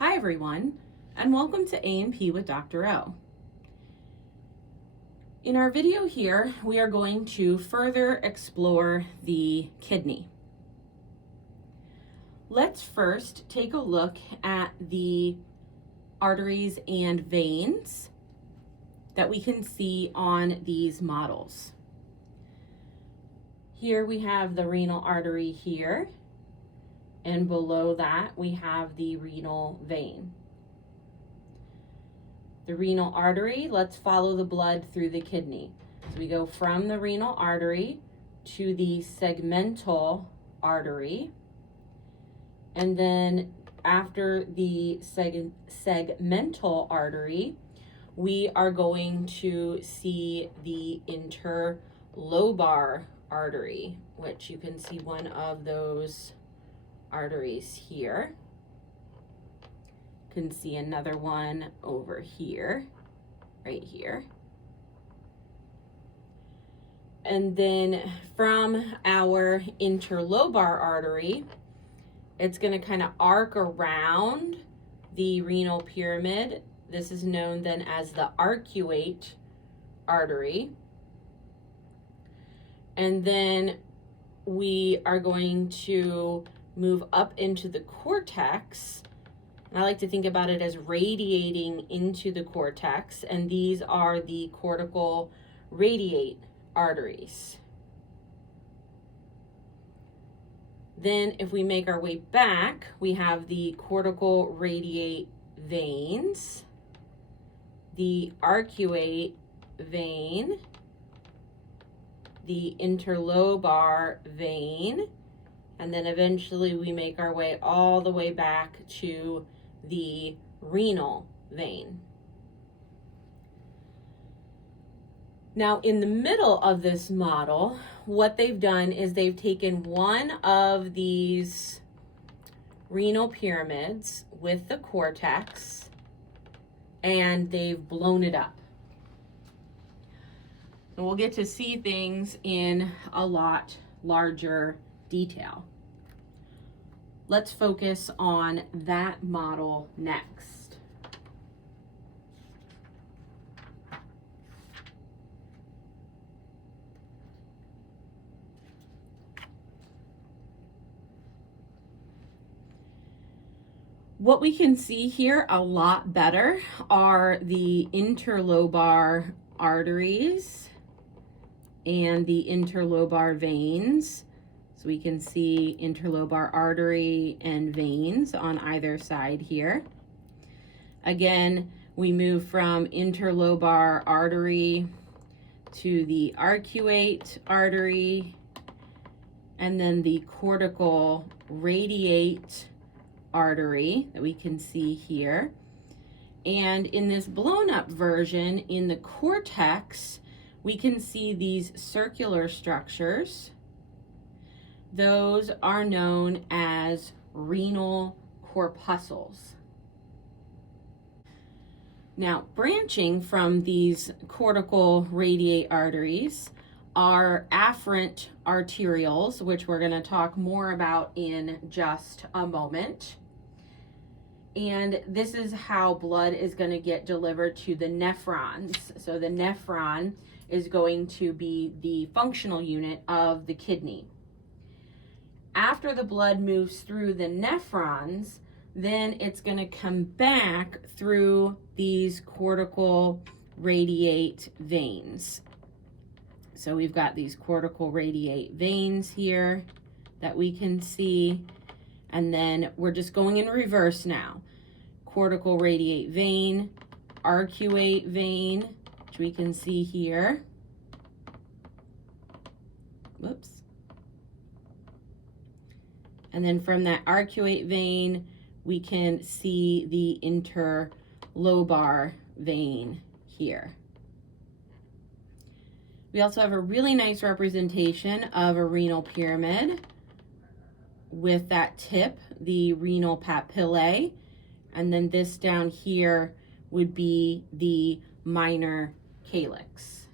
Hi everyone, and welcome to A&P with Dr. O. In our video here, we are going to further explore the kidney. Let's first take a look at the arteries and veins that we can see on these models. Here we have the renal artery here, and below that we have the renal vein. The renal artery, let's follow the blood through the kidney. So we go from the renal artery to the segmental artery, and then after the segmental artery, we are going to see the interlobar artery, which you can see one of those arteries here. You can see another one over here, right here. And then from our interlobar artery, it's going to kind of arc around the renal pyramid. This is known then as the arcuate artery. And then we are going to move up into the cortex. And I like to think about it as radiating into the cortex, and these are the cortical radiate arteries. Then if we make our way back, we have the cortical radiate veins, the arcuate vein, the interlobar vein, and then eventually we make our way all the way back to the renal vein. Now, in the middle of this model, what they've done is they've taken one of these renal pyramids with the cortex and they've blown it up. And we'll get to see things in a lot larger detail. Let's focus on that model next. What we can see here a lot better are the interlobar arteries and the interlobar veins. So we can see interlobar artery and veins on either side here. Again, we move from interlobar artery to the arcuate artery, and then the cortical radiate artery that we can see here. And in this blown up version, in the cortex, we can see these circular structures. Those are known as renal corpuscles. Now, branching from these cortical radiate arteries are afferent arterioles, which we're going to talk more about in just a moment. And this is how blood is going to get delivered to the nephrons. So the nephron is going to be the functional unit of the kidney. After the blood moves through the nephrons, then it's going to come back through these cortical radiate veins. So we've got these cortical radiate veins here that we can see, and then we're just going in reverse now. Cortical radiate vein, arcuate vein, which we can see here. Whoops. And then from that arcuate vein, we can see the interlobar vein here. We also have a really nice representation of a renal pyramid with that tip, the renal papillae, and then this down here would be the minor calyx.